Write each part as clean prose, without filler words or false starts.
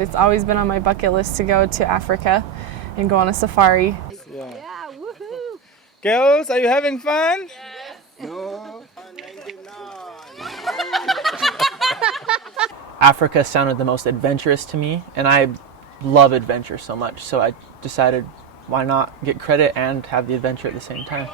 It's always been on my bucket list to go to Africa and go on a safari. Yeah, woohoo! Girls, are you having fun? Yes. No. Africa sounded the most adventurous to me, and I love adventure so much, so I decided why not get credit and have the adventure at the same time.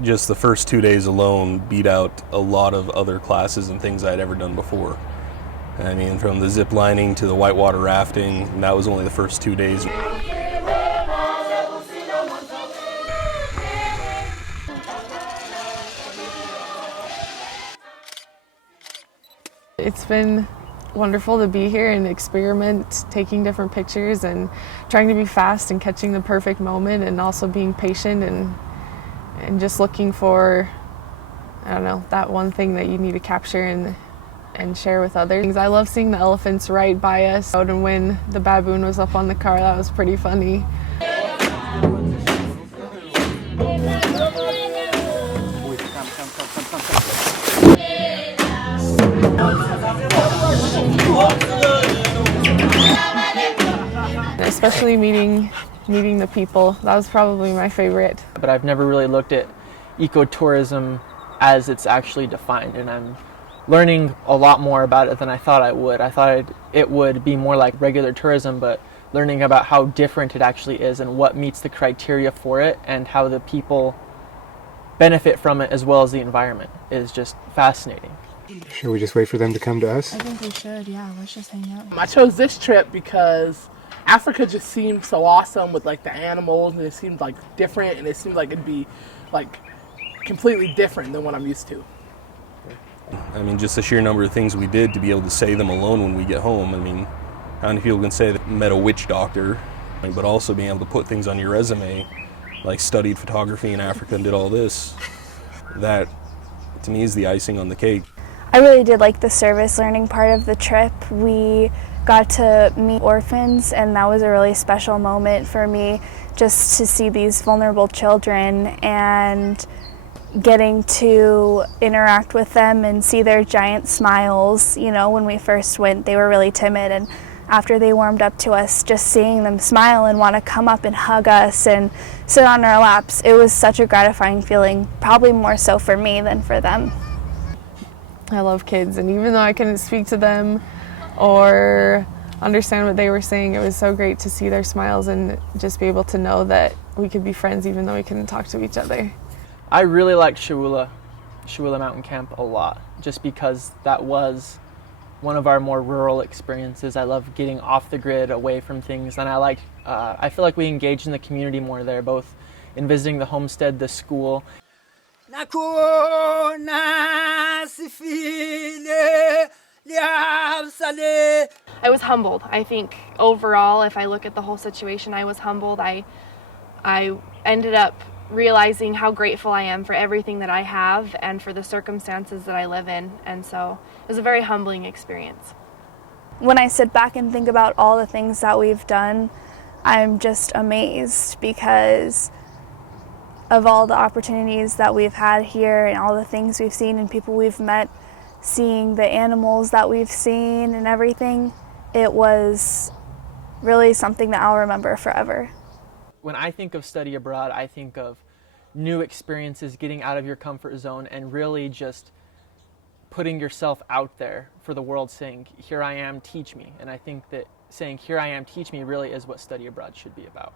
Just the first 2 days alone beat out a lot of other classes and things I'd ever done before. I mean, from the zip lining to the whitewater rafting, and that was only the first 2 days. It's been wonderful to be here and experiment, taking different pictures and trying to be fast and catching the perfect moment, and also being patient and just looking for, I don't know, that one thing that you need to capture and share with others. I love seeing the elephants right by us, and when the baboon was up on the car, that was pretty funny. Especially meeting the people, that was probably my favorite. But I've never really looked at ecotourism as it's actually defined, and I'm learning a lot more about it than I thought I would. I thought it would be more like regular tourism, but learning about how different it actually is and what meets the criteria for it and how the people benefit from it as well as the environment is just fascinating. Should we just wait for them to come to us? I think we should, yeah. Let's just hang out. I chose this trip because Africa just seemed so awesome with like the animals, and it seemed like different, and it seemed like it'd be like completely different than what I'm used to. I mean, just the sheer number of things we did to be able to say them alone when we get home. I mean, how many people can say they met a witch doctor, but also being able to put things on your resume, like studied photography in Africa and did all this. That, to me, is the icing on the cake. I really did like the service learning part of the trip. We got to meet orphans, and that was a really special moment for me, just to see these vulnerable children and getting to interact with them and see their giant smiles. You know, when we first went, they were really timid, and after they warmed up to us, just seeing them smile and want to come up and hug us and sit on our laps, it was such a gratifying feeling, probably more so for me than for them. I love kids, and even though I couldn't speak to them or understand what they were saying, it was so great to see their smiles and just be able to know that we could be friends even though we couldn't talk to each other. I really liked Shawula Mountain Camp a lot, just because that was one of our more rural experiences. I love getting off the grid, away from things, and I feel like we engaged in the community more there, both in visiting the homestead, the school. I was humbled. I think overall, if I look at the whole situation, I was humbled. I ended up realizing how grateful I am for everything that I have and for the circumstances that I live in, and so it was a very humbling experience. When I sit back and think about all the things that we've done, I'm just amazed because of all the opportunities that we've had here and all the things we've seen and people we've met, seeing the animals that we've seen and everything. It was really something that I'll remember forever. When I think of study abroad, I think of new experiences, getting out of your comfort zone, and really just putting yourself out there for the world, saying, here I am, teach me. And I think that saying, here I am, teach me, really is what study abroad should be about.